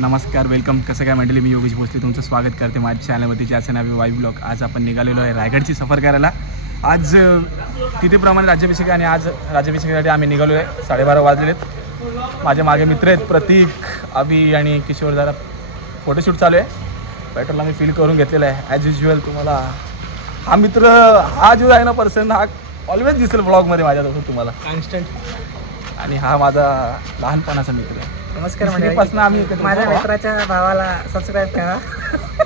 नमस्कार, वेलकम. कसं काय मंडळी, मी योगेश भोसले तुमचं स्वागत करते माझ्या चॅनलवरती, ज्याचं नाव आहे वाई ब्लॉग. आज आपण निघालेलो आहे रायगडची सफर करायला. आज तिथेप्रमाणे राज्याभिषेक आणि आज राज्याभिषेकासाठी आम्ही निघालो आहे. 12:30 वाजलेत. माझ्या मागे मित्र आहेत प्रतीक, अभि आणि किशोर. जरा फोटोशूट चालू आहे. पेट्रोल आम्ही फिल करून घेतलेला आहे. ॲज युजल तुम्हाला हा मित्र, हा जो आहे ना पर्सन, हा ऑलवेज दिसेल ब्लॉगमध्ये माझ्यासोबत तुम्हाला कॉन्स्टंट. आणि हा माझा लहानपणाचा मित्र आहे. नमस्कार मंडळी, आम्ही माझ्या मित्राच्या भावाला सबस्क्राईब करा.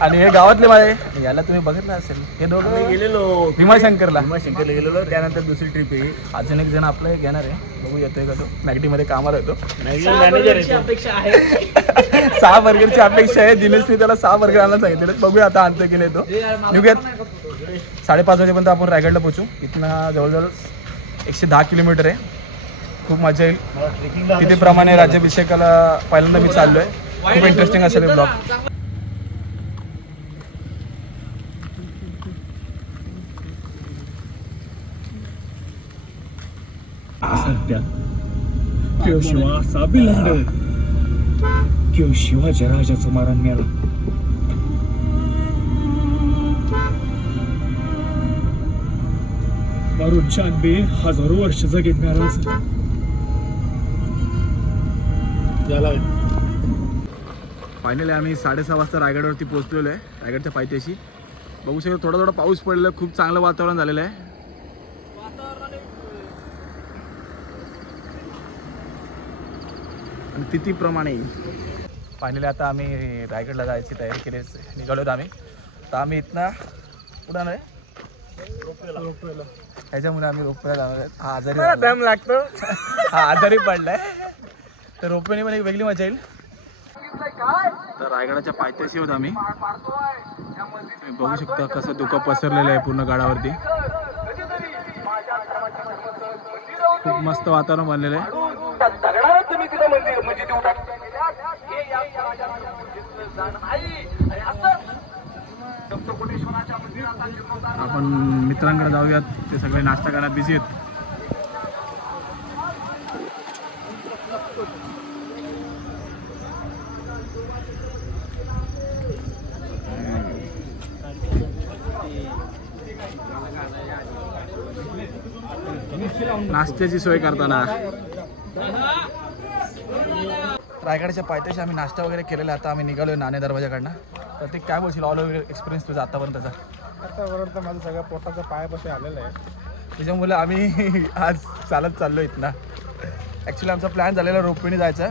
आणि हे गावातले माझे, याला तुम्ही बघितलं असेल, हे दोघं गेलेलो भीमाशंकरला गेलेलो. त्यानंतर दुसरी ट्रिप आहे. अजून एक जण आपलं घेणार आहे, बघू येतोय का तो. मॅगडीमध्ये कामाला येतो. अपेक्षा आहे 6 बर्गरची अपेक्षा आहे. दिनेशने त्याला 6 बर्गर आणायला सांगितलेलं. बघूया आता आणतो की नाही तो. निघूयात. 5:30 वाजेपर्यंत आपण रायगडला पोहोचू. इथनं जवळजवळ 110 किलोमीटर आहे. खूप मजा येईल. तिथेप्रमाणे राज्याभिषेकाला पहिल्यांदा मी चाललो आहे. खूप इंटरेस्टिंग असेल ब्लॉग. त्यो शिवा असा बिलंड, त्यो शिवाजी राजाचं मारण मेला. मारून 96 हजारो वर्ष जगेत महाराज झाला. फायनली आम्ही 6:30 वाजता रायगडवरती पोहोचलेलो आहे. रायगडच्या पायथ्याशी बघू शकतो. थोडा थोडा पाऊस पडलेला, खूप चांगलं वातावरण झालेलं आहे. आणि तिथीप्रमाणे फायनली आता आम्ही रायगडला जायची तयारी केली, निघालो आम्ही. तर आम्ही इथनं पुढं नाही ह्याच्यामुळे आम्ही रोपवेला जाणार आहेत. हा आजारी दम लागतो. हा आजारी पडलाय, तर रोपवेने पण एक वेगळी मजा येईल. तर रायगडाच्या पायथ्याशी होत आम्ही. तुम्ही बघू शकता कसं धुकं पसरलेलं आहे पूर्ण गडावरती. खूप मस्त वातावरण बनलेलं आहे. आपण मित्रांकडे जाऊयात. ते सगळे नाश्ता करायला बिझी आहेत. नाश्त्याची सोय करताना रायगडच्या पायथ्याशी आम्ही नाश्ता वगैरे केलेला. आता आम्ही निघालोय नाणे दरवाजाकडनं. तर ते काय बोलशील ऑल ओव्हर एक्सपिरियन्स तुझा आतापर्यंतचा? आतापर्यंत माझं सगळ्या पोटाचा पायापाशी आलेलं आहे. त्याच्यामुळे आम्ही आज चालत चाललो इथनं. ॲक्च्युली आमचा प्लॅन झालेला रोपवेने जायचा,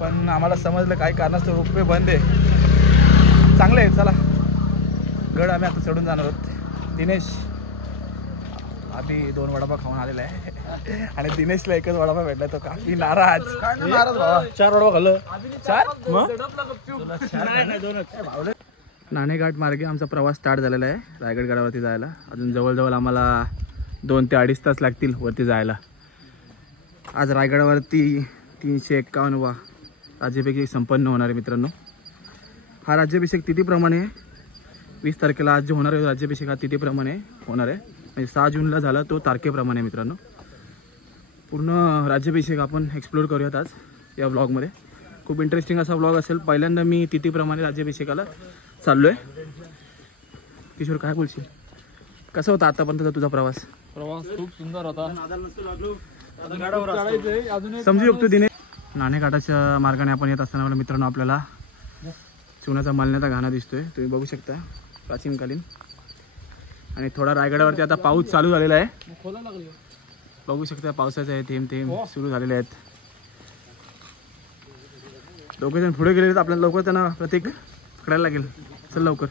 पण आम्हाला समजलं काही कारणास्तव रोपवे बंद आहे. चांगलं आहे, चला गड आम्ही आता चढून जाणार आहोत. दिनेश आधी 2 वडापाव खाऊन आलेला आहे आणि दिनेशला एकच वडापाव भेटला, तो काफी नाराज. नाराज बाबा. 4 वडा खाल्लं. 4 नाणेघाट मार्गे आमचा प्रवास स्टार्ट झालेला आहे रायगड गडावरती जायला. अजून जवळजवळ आम्हाला 2 ते 2.5 तास लागतील वरती जायला. आज रायगडावरती 351 राज्याभिषेक संपन्न होणार आहे मित्रांनो. हा राज्याभिषेक तिथीप्रमाणे 20 तारखेला आज जो होणार आहे राज्याभिषेक हा तिथीप्रमाणे होणार आहे. म्हणजे 6 जूनला झाला तो तारखेप्रमाणे मित्रांनो. पूर्ण राज्याभिषेक आपण एक्सप्लोर करूयात आज या व्लॉगमध्ये. खूप इंटरेस्टिंग असा व्लॉग असेल. पहिल्यांदा मी तिथीप्रमाणे राज्याभिषेकाला चाललो आहे. किशोर काय बोलशील, कसा होता आतापर्यंतचा तुझा प्रवास? खूप सुंदर होता. समजू शकतो दिने. नाणेघाटाच्या मार्गाने आपण येत असताना मित्रांनो आपल्याला चुनाचा मालण्याचा घाणा दिसतोय, तुम्ही बघू शकता, प्राचीनकालीन. आणि थोडा रायगडावरती आता पाऊस चालू झालेला आहे. बघू शकता पावसाचे आहे थेंब थेंब सुरू झालेले आहेत. दोघे जण पुढे गेले आहेत. आपल्याला लवकर त्यांना प्रतीक पकडायला लागेल. चल लवकर.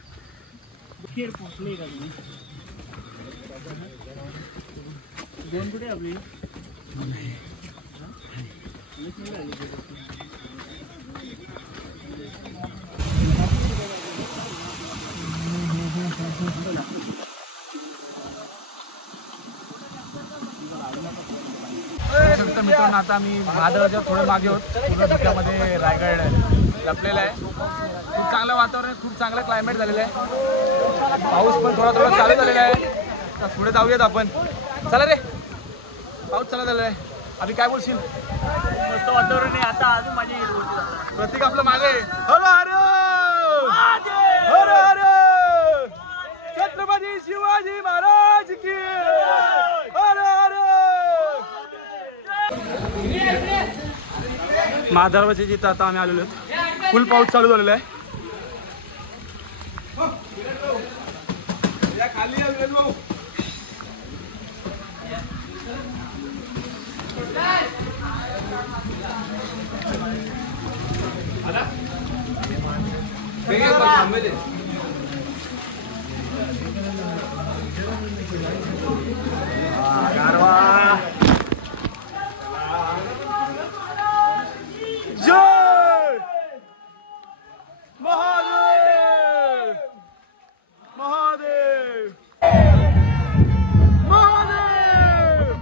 मित्रांनो आता आम्ही महादेवाच्या थोडे मागे आहोत. पूर्ण धुक्यामध्ये रायगड लपलेला आहे. खूप चांगलं वातावरण, खूप चांगलं क्लायमेट झालेलं आहे. पाऊस पण थोडा थोडा चालू झालेला आहे. तर पुढे जाऊयात आपण. चला रे, पाऊस चालू झालेला आहे. अभि काय बोलशील? शांत वातावरण आहे आता अजून माझी प्रतीक आपलं मागे हर हर हर हर छत्रपती शिवाजी महाराज की हर हर महादरवाजे जिथं आता आम्ही आलेलो आहोत फुल पाऊस चालू झालेला आहे जय महादेव महादेव महादेव महादेव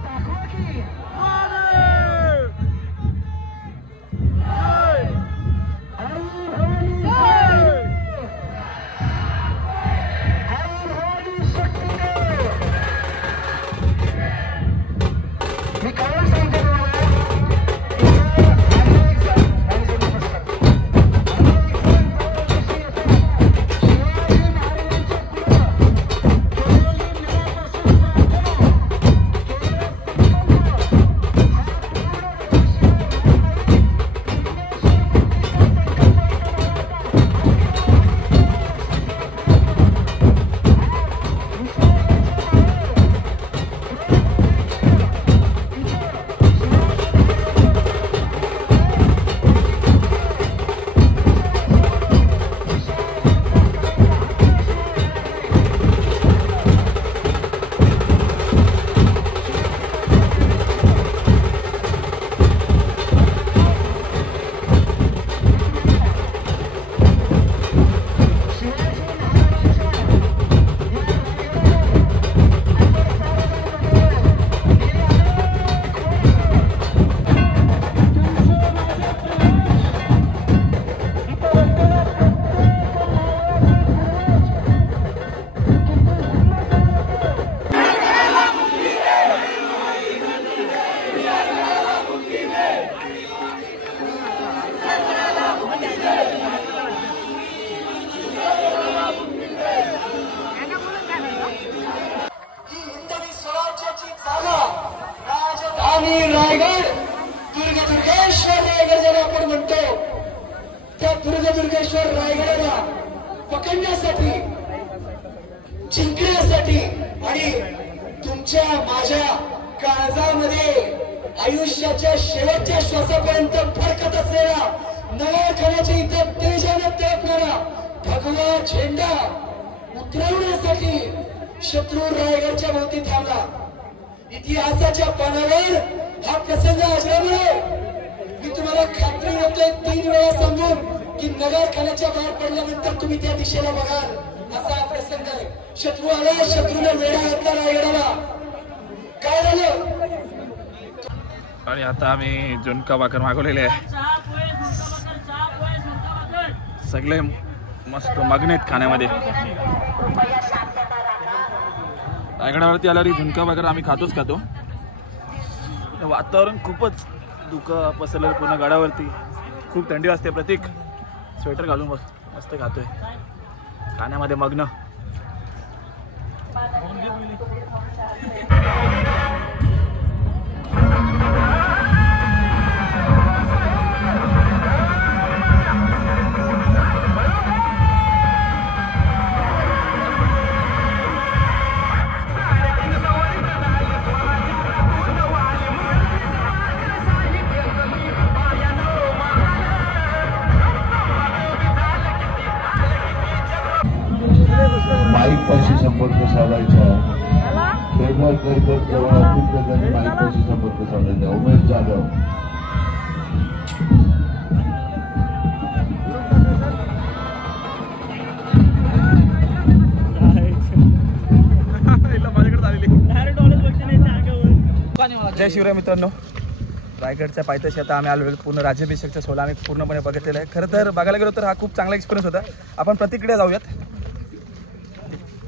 राजधानी रायगड दुर्गेश्वर रायगड ज्याला आपण म्हणतो त्या दुर्गेश्वर रायगडाला पकडण्यासाठी जिंकण्यासाठी आणि तुमच्या माझ्या काळजामध्ये आयुष्याच्या शेवटच्या श्वासापर्यंत फडकत असलेला नव्या इथं तेजाने तळपणारा भगवा झेंडा उतरवण्यासाठी शत्रू रायगडच्या भोवती थांबला. इतिहासाच्या पानावर हा प्रसंग असल्यामुळे मी तुम्हाला खात्री देतोय 3 वेळा सांगून की नगरखान्याच्या बाहेर पडल्यानंतर तुम्ही त्या दिशेला बघाल असा हा प्रसंग आहे. शत्रू आला, शत्रूने वेढा घातला रायगडाला. काय झालं? आणि आता आम्ही झुणका भाकर मागवलेले आहे. सगळे मस्त मग्न आहेत खाण्यामध्ये. रायगडावरती आल्यावर झुणका भाकर आम्ही खातोच खातो. वातावरण खूपच धुकं पसरलं पूर्ण गडावरती. खूप थंडी वाजते. प्रतीक स्वेटर घालून मस्त खातोय खाण्यामध्ये मग्न. माईकपाशी संपर्क साधायचा. फेमस गणपत जवळ अतिथ्य माईकपाशी संपर्क साधायचा. उमेश जाधव जय शिवराय मित्रांनो. रायगडच्या पायथ्याशी आता आम्ही आलो. पूर्ण राज्याभिषेकचा सोहळा आम्ही पूर्णपणे बघितलेला आहे. खरं तर बघायला गेलो तर हा खूप चांगला एक्सपिरियन्स होता. आपण प्रतिक्रिया जाऊयात.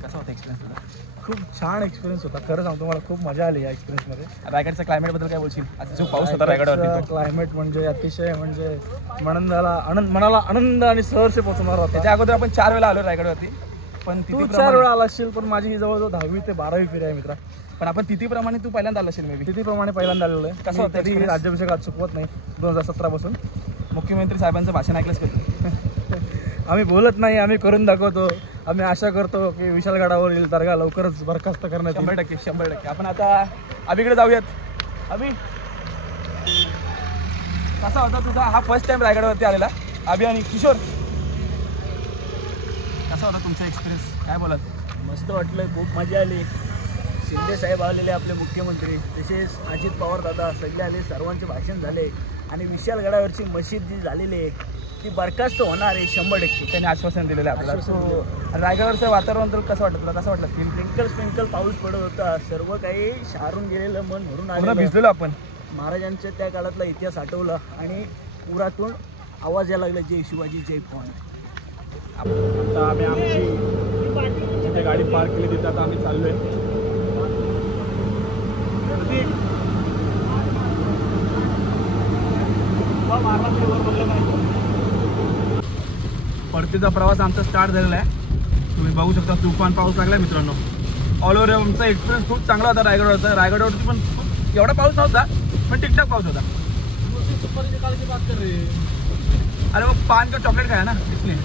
कसं होतं एक्सपिरियन्स होता? खूप छान एक्सपिरियन्स होता. खरं सांगतो मला खूप मजा आली या एक्सपिरियन्समध्ये. रायगडच्या क्लायमेटबद्दल काय बोलशील? आज जो पाऊस होता रायगडवरती तो. क्लायमेट म्हणजे अतिशय म्हणजे मनाला आनंद आणि सहर्ष पोहोचणार होता. त्याच्या अगोदर आपण 4 वेळा आलो रायगडवरती, पण तू तिथी 4 वेळा आला असशील, पण माझी ही जवळजवळ 10वी ते 12वी फेरी आहे मित्रा. पण आपण तिथीप्रमाणे तू पहिल्यांदा आला असेल मे बी. तिथीप्रमाणे पहिल्यांदा आलेलो आहे. कसं होतं कधी experience? राज्याभिषेकात चुकवत नाही 2017 पासून. मुख्यमंत्री साहेबांचं भाषण ऐकलंच का? आम्ही बोलत नाही, आम्ही करून दाखवतो. आम्ही आशा करतो की विशालगडावरील दर्गा लवकरच बरखास्त करण्यात येईल. 100%. आपण आता अभिकडे जाऊयात. अभि, कसा होता तुझा हा फर्स्ट टाइम रायगडवरती आलेला? अभि आणि किशोर, कसा होता तुमचा एक्सपिरियन्स? काय बोलत? मस्त वाटलं, खूप मजा आली. शिंदे साहेब आलेले आपले मुख्यमंत्री, तसेच अजित पवार दादा सगळे आले, सर्वांचे भाषण झाले आणि विशालगडावरची मशीद जी झालेली आहे ती बरखास्त होणार आहे 100%. त्यांनी आश्वासन दिलेलं आहे आपल्याला. आश्वासन दिलं. आणि रायगडवरचं वातावरण तर कसं वाटतं तुला? कसं वाटलं? स्प्रिंकल पाऊस पडत होता, सर्व काही शारून गेलेलं मन भरून पूर्ण आलेलं. भिजलेलो आपण. महाराजांच्या त्या काळातला इतिहास आठवला आणि पुरातून आवाज यायला लागला, जय शिवाजी जय पवार. आता आम्ही आमची जिथे गाडी पार्क केली तिथे आता आम्ही चाललोय. परतीचा प्रवास आमचा स्टार्ट झालेला आहे. तुम्ही बघू शकता तुफान पाऊस लागला मित्रांनो. ऑल ओव्हर आमचा एक्सपिरियन्स खूप चांगला होता रायगडवरचा. रायगडवरती पण खूप एवढा पाऊस नव्हता, पण ठीकठाक पाऊस होता. अरे वो पान का चॉकलेट खाया ना इसलिए.